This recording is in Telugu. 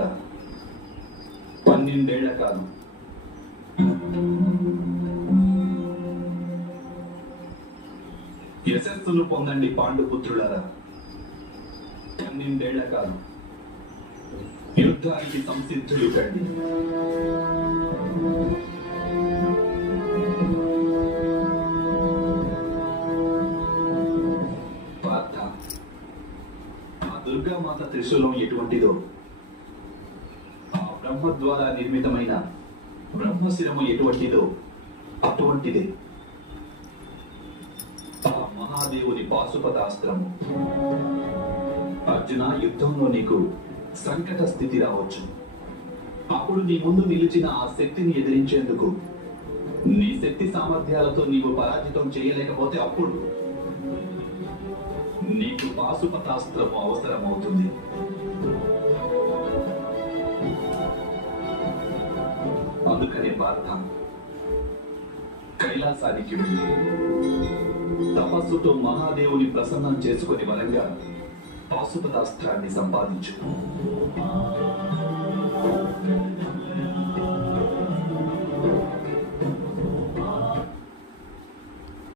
పుత్రులారా, 12 ఏళ్ల కాదు, యశస్సును పొందండి పాండుపుత్రులారా. 12 ఏళ్ల కాదు, యుద్ధానికి సంసిద్ధులు కండి. పార్థ, ఆ దుర్గామాత త్రిశూలం ఎటువంటిదో, ఆ బ్రహ్మ ద్వారా నిర్మితమైన బ్రహ్మశిరము ఎటువంటిదో అటువంటిదే ఆ మహాదేవుని పాశుపతాస్త్రము. అర్జున, యుద్ధంలో నీకు సంకట స్థితి రావచ్చు. అప్పుడు నీ ముందు నిలిచిన ఆ శక్తిని ఎదిరించేందుకు నీ శక్తి సామర్థ్యాలతో నీవు పరాజితం చేయలేకపోతే అప్పుడు నీకు పాశుపతాస్త్రము అవసరమవుతుంది. అందుకనే పార్థ, కైలాసానికి వెళ్ళి తపస్సుతో మహాదేవుని ప్రసన్నం చేసుకుని వరంగా పాశుపతాస్త్రాన్ని సంపాదించు.